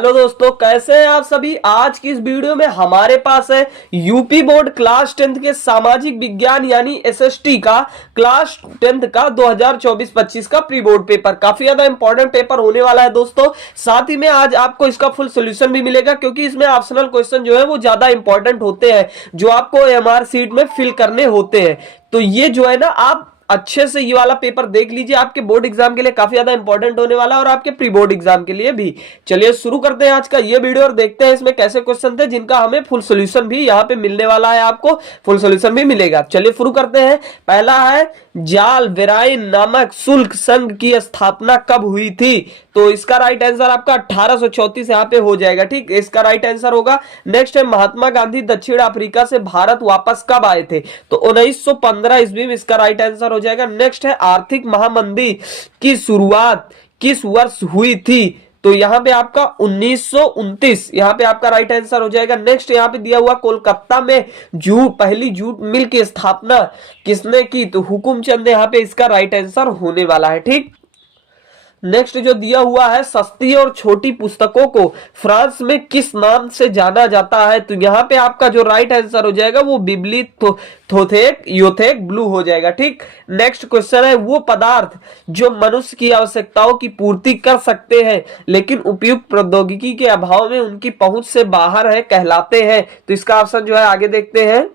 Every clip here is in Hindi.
हेलो दोस्तों, कैसे हैं आप सभी। आज की इस वीडियो में हमारे पास है यूपी बोर्ड क्लास 10th के सामाजिक विज्ञान यानी एसएसटी का क्लास 10th का 2024-25 का प्री बोर्ड पेपर। काफी ज्यादा इंपॉर्टेंट पेपर होने वाला है दोस्तों। साथ ही में आज आपको इसका फुल सोल्यूशन भी मिलेगा, क्योंकि इसमें ऑप्शनल क्वेश्चन जो है वो ज्यादा इंपॉर्टेंट होते हैं, जो आपको एमआर सीट में फिल करने होते हैं। तो ये जो है ना, आप अच्छे से ये वाला पेपर देख लीजिए, आपके बोर्ड एग्जाम के लिए काफी ज्यादा इंपॉर्टेंट होने वाला है और आपके प्री बोर्ड एग्जाम के लिए भी। चलिए शुरू करते हैं आज का ये वीडियो और देखते हैं इसमें कैसे क्वेश्चन थे, जिनका हमें फुल सॉल्यूशन भी यहाँ पे मिलने वाला है। आपको फुल सॉल्यूशन भी मिलेगा। चलिए शुरू करते हैं। पहला है, जाल वेराइन नामक शुल्क संघ की स्थापना कब हुई थी? तो इसका राइट आंसर आपका 1834 यहाँ पे हो जाएगा। ठीक, इसका राइट आंसर होगा। नेक्स्ट है, महात्मा गांधी दक्षिण अफ्रीका से भारत वापस कब आए थे? तो 1915 ईस्वी में इसका राइट आंसर हो जाएगा। नेक्स्ट है, आर्थिक महामंदी की शुरुआत किस वर्ष हुई थी? तो यहाँ पे आपका 1929 यहाँ पे आपका राइट आंसर हो जाएगा। नेक्स्ट यहाँ पे दिया हुआ, कोलकाता में पहली जूट मिल की स्थापना किसने की? तो हुकुमचंद यहाँ पे इसका राइट आंसर होने वाला है। ठीक, नेक्स्ट जो दिया हुआ है, सस्ती और छोटी पुस्तकों को फ्रांस में किस नाम से जाना जाता है? तो यहाँ पे आपका जो राइट आंसर हो जाएगा वो बिब्ली थोथेक योथेक ब्लू हो जाएगा। ठीक, नेक्स्ट क्वेश्चन है, वो पदार्थ जो मनुष्य की आवश्यकताओं की पूर्ति कर सकते हैं लेकिन उपयुक्त प्रौद्योगिकी के अभाव में उनकी पहुंच से बाहर है, कहलाते हैं? तो इसका ऑप्शन जो है आगे देखते हैं।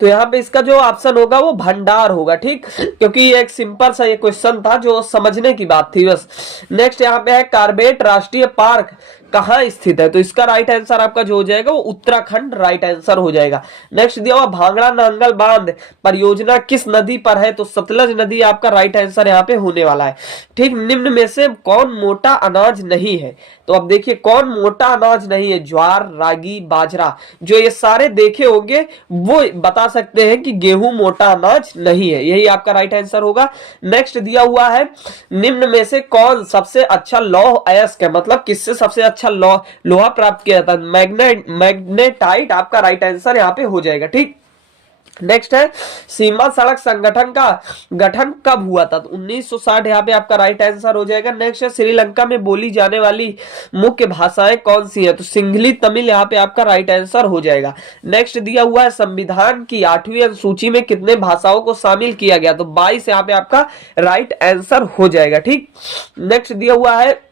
तो यहाँ पे इसका जो ऑप्शन होगा वो भंडार होगा। ठीक, क्योंकि ये एक सिंपल सा ये क्वेश्चन था जो समझने की बात थी बस। नेक्स्ट यहाँ पे है, कार्बेट राष्ट्रीय पार्क कहाँ स्थित है? तो इसका राइट आंसर आपका जो हो जाएगा वो उत्तराखंड राइट आंसर हो जाएगा। नेक्स्ट दिया हुआ, भांगड़ा नांगल बांध परियोजना किस नदी पर है? तो सतलज नदी आपका राइट आंसर यहाँ पे होने वाला है। ठीक, निम्न में से कौन मोटा अनाज नहीं है? तो अब देखिए, कौन मोटा अनाज नहीं है? ज्वार, रागी, बाजरा, जो ये सारे देखे होंगे वो बता सकते हैं कि गेहूं मोटा अनाज नहीं है। यही आपका राइट आंसर होगा। नेक्स्ट दिया हुआ है, निम्न में से कौन सबसे अच्छा लौह अयस्क है? मतलब किससे सबसे अच्छा लोहा प्राप्त किया जाता है? मैग्नेटाइट आपका राइट आंसर यहाँ पे हो जाएगा। ठीक, नेक्स्ट है, सीमा सड़क संगठन का गठन कब हुआ था? तो 1960 यहाँ पे आपका राइट आंसर हो जाएगा। नेक्स्ट है, श्रीलंका में बोली जाने वाली मुख्य भाषाएं कौन सी है? तो सिंहली तमिल यहाँ पे आपका राइट आंसर हो जाएगा। नेक्स्ट दिया हुआ है, संविधान की 8वीं अनुसूची में कितने भाषाओं को शामिल किया गया? तो 22 यहाँ पे आपका राइट आंसर हो जाएगा। ठीक, नेक्स्ट दिया हुआ है,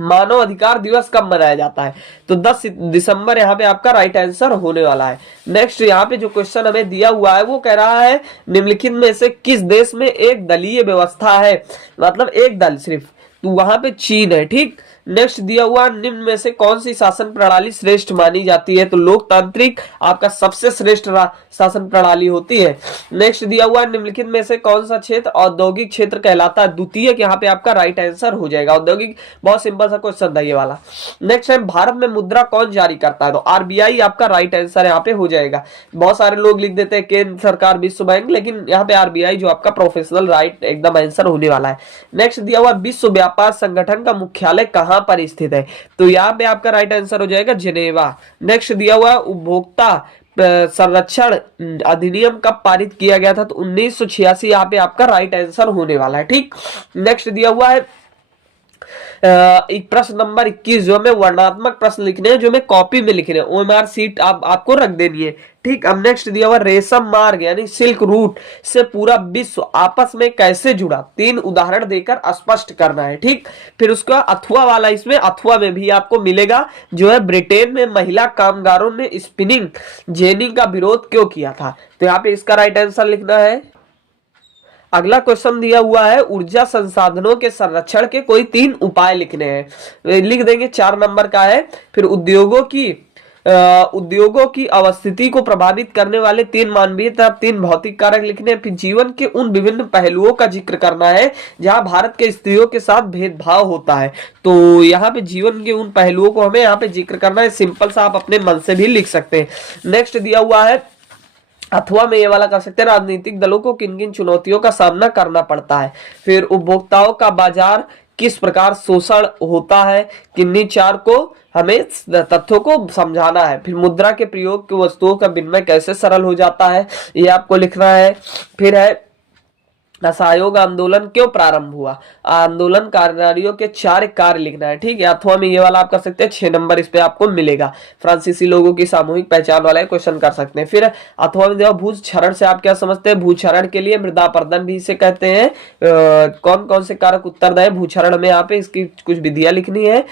मानव अधिकार दिवस कब मनाया जाता है? तो 10 दिसंबर यहाँ पे आपका राइट आंसर होने वाला है। नेक्स्ट यहाँ पे जो क्वेश्चन हमें दिया हुआ है वो कह रहा है, निम्नलिखित में से किस देश में एक दलीय व्यवस्था है? मतलब एक दल सिर्फ, तो वहां पे चीन है। ठीक, नेक्स्ट दिया हुआ, निम्न में से कौन सी शासन प्रणाली श्रेष्ठ मानी जाती है? तो लोकतांत्रिक आपका सबसे श्रेष्ठ शासन प्रणाली होती है। नेक्स्ट दिया हुआ, निम्नलिखित में से कौन सा क्षेत्र औद्योगिक क्षेत्र कहलाता है? द्वितीयक यहाँ पे आपका राइट आंसर हो जाएगा। औद्योगिक, बहुत सिंपल सा क्वेश्चन था ये वाला। नेक्स्ट है, भारत में मुद्रा कौन जारी करता है? तो आरबीआई आपका राइट आंसर यहाँ पे हो जाएगा। बहुत सारे लोग लिख देते हैं केंद्र सरकार, विश्व बैंक, लेकिन यहाँ पे आरबीआई जो आपका प्रोफेशनल राइट एकदम आंसर होने वाला है। नेक्स्ट दिया हुआ, विश्व व्यापार संगठन का मुख्यालय कहाँ पर स्थित है? तो यहाँ पे आपका राइट आंसर हो जाएगा जेनेवा। नेक्स्ट दिया हुआ, उपभोक्ता संरक्षण अधिनियम कब पारित किया गया था? तो 1986 यहाँ पे आपका राइट आंसर होने वाला है। ठीक, नेक्स्ट दिया हुआ है, एक प्रश्न नंबर 21 जो हमें वर्णात्मक प्रश्न लिखने हैं, जो हमें कॉपी में लिखने हैं, ओएमआर सीट आपको रख देनी है। ठीक, अब नेक्स्ट दिया हुआ, रेशम मार्ग यानी सिल्क रूट से पूरा विश्व आपस में कैसे जुड़ा? 3 उदाहरण देकर स्पष्ट करना है। ठीक, फिर उसका अथवा वाला, इसमें अथवा में भी आपको मिलेगा जो है, ब्रिटेन में महिला कामगारों ने स्पिनिंग जेनी का विरोध क्यों किया था? तो यहाँ पे इसका राइट आंसर लिखना है। अगला क्वेश्चन दिया हुआ है, ऊर्जा संसाधनों के संरक्षण के कोई 3 उपाय लिखने हैं। लिख देंगे, 4 नंबर का है। फिर उद्योगों की अवस्थिति को प्रभावित करने वाले 3 मानवीय तथा 3 भौतिक कारक लिखने हैं। फिर जीवन के उन विभिन्न पहलुओं का जिक्र करना है जहां भारत के स्त्रियों के साथ भेदभाव होता है। तो यहाँ पे जीवन के उन पहलुओं को हमें यहाँ पे जिक्र करना है। सिंपल सा आप अपने मन से भी लिख सकते हैं। नेक्स्ट दिया हुआ है, अथवा में ये वाला कर सकते हैं, राजनीतिक दलों को किन किन चुनौतियों का सामना करना पड़ता है। फिर उपभोक्ताओं का बाजार किस प्रकार शोषण होता है? किन्हीं 4 को हमें तथ्यों को समझाना है। फिर मुद्रा के प्रयोग की वस्तुओं का विनिमय कैसे सरल हो जाता है, ये आपको लिखना है। फिर है, असहयोग आंदोलन क्यों प्रारंभ हुआ? आंदोलनकारियों के 4 कार्य लिखना है। ठीक है, अथवा में ये वाला आप कर सकते हैं, 6 नंबर इस पे आपको मिलेगा। फ्रांसीसी लोगों की सामूहिक पहचान वाला क्वेश्चन कर सकते हैं। फिर अथवा में देखो, भूक्षरण से आप क्या समझते हैं? भूक्षरण के लिए मृदा अपरदन भी इसे कहते हैं। कौन कौन से कारक उत्तरदायी भूक्षरण में? यहाँ पे इसकी कुछ विधियां लिखनी है।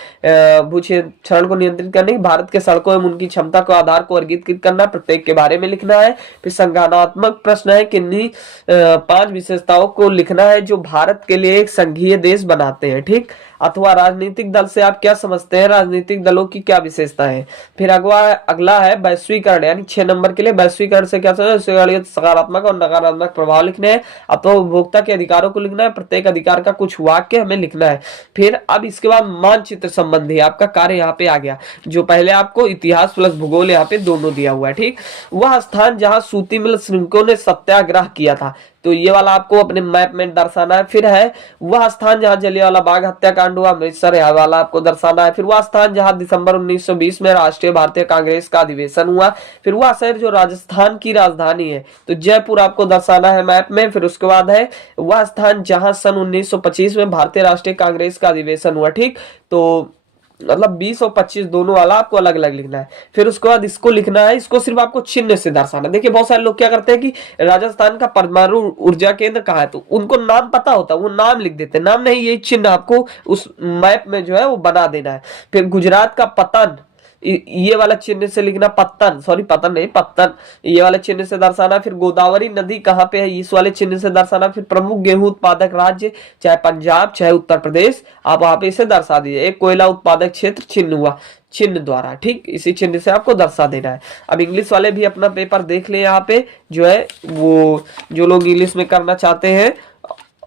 भूक्षरण को नियंत्रित करने की, भारत के सड़कों एवं उनकी क्षमता को आधार को वर्गीकृत करना, प्रत्येक के बारे में लिखना है। फिर संज्ञानात्मक प्रश्न है, किन्हीं 5 विशेषताओं को लिखना है जो भारत के लिए एक संघीय देश बनाते हैं। ठीक, अथवा राजनीतिक दल से आप क्या समझते हैं? राजनीतिक दलों की क्या विशेषता है? फिर अगला है वैश्वीकरण, यानी 6 नंबर के लिए वैश्वीकरण से क्या समझते? सकारात्मक और नकारात्मक प्रभाव लिखने हैं। अथवा उपभोक्ता के अधिकारों को लिखना है, प्रत्येक अधिकार का कुछ वाक्य हमें लिखना है। फिर अब इसके बाद मानचित्र संबंधी आपका कार्य यहाँ पे आ गया, जो पहले आपको इतिहास प्लस भूगोल यहाँ पे दोनों दिया हुआ है। ठीक, वह स्थान जहां सूती मिल श्रमिकों ने सत्याग्रह किया था, तो ये वाला आपको अपने मैप में दर्शाना है। फिर है वह स्थान जहां जलियांवाला बाग हत्याकांड हुआ, अमृतसर, यह वाला आपको दर्शाना है। फिर वह स्थान जहां दिसंबर 1920 में राष्ट्रीय भारतीय कांग्रेस का अधिवेशन हुआ। फिर वह शहर जो राजस्थान की राजधानी है, तो जयपुर आपको दर्शाना है मैप में। फिर उसके बाद है वह स्थान जहां सन 1925 में भारतीय राष्ट्रीय कांग्रेस का अधिवेशन हुआ। ठीक, तो मतलब 20 और 25 दोनों वाला आपको अलग अलग लिखना है। फिर उसके बाद इसको लिखना है, इसको सिर्फ आपको चिन्ह से दर्शाना। देखिए बहुत सारे लोग क्या करते हैं कि राजस्थान का परमाणु ऊर्जा केंद्र कहाँ है, तो उनको नाम पता होता है, वो नाम लिख देते हैं। नाम नहीं, ये चिन्ह आपको उस मैप में जो है वो बना देना है। फिर गुजरात का पतन, ये वाला चिन्ह से लिखना, पत्तन, सॉरी पतन नहीं, पत्तन, ये वाले चिन्ह से दर्शाना। फिर गोदावरी नदी कहाँ पे है, इस वाले चिन्ह से दर्शाना। फिर प्रमुख गेहूं उत्पादक राज्य, चाहे पंजाब चाहे उत्तर प्रदेश, आप वहां पे इसे दर्शा दीजिए। एक कोयला उत्पादक क्षेत्र चिन्ह हुआ, चिन्ह द्वारा। ठीक, इसी चिन्ह से आपको दर्शा देना है। अब इंग्लिश वाले भी अपना पेपर देख ले, यहाँ पे जो है वो जो लोग इंग्लिश में करना चाहते हैं,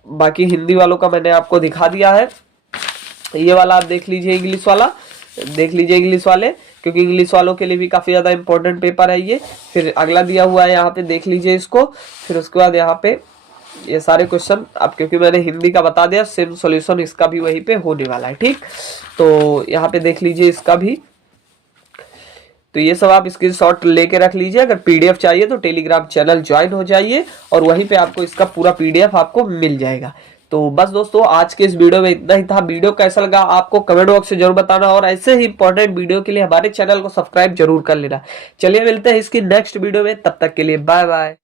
बाकी हिंदी वालों का मैंने आपको दिखा दिया है। ये वाला आप देख लीजिए, इंग्लिश वाला देख लीजिए, इंग्लिश वाले, क्योंकि इंग्लिश वालों के लिए भी काफी ज्यादा इंपॉर्टेंट पेपर है ये। फिर अगला दिया हुआ है यहाँ पे, देख लीजिए इसको। फिर उसके बाद यहाँ पे ये सारे क्वेश्चन, अब क्योंकि मैंने हिंदी का बता दिया, सेम सॉल्यूशन इसका भी वहीं पे होने वाला है। ठीक, तो यहाँ पे देख लीजिए इसका भी। तो ये सब आप स्क्रीनशॉट लेके रख लीजिए। अगर पीडीएफ चाहिए तो टेलीग्राम चैनल ज्वाइन हो जाइए, और वहीं पे आपको इसका पूरा पीडीएफ आपको मिल जाएगा। तो बस दोस्तों, आज के इस वीडियो में इतना ही था। वीडियो कैसा लगा आपको कमेंट बॉक्स से जरूर बताना, और ऐसे ही इंपॉर्टेंट वीडियो के लिए हमारे चैनल को सब्सक्राइब जरूर कर लेना। चलिए मिलते हैं इसकी नेक्स्ट वीडियो में, तब तक के लिए बाय बाय।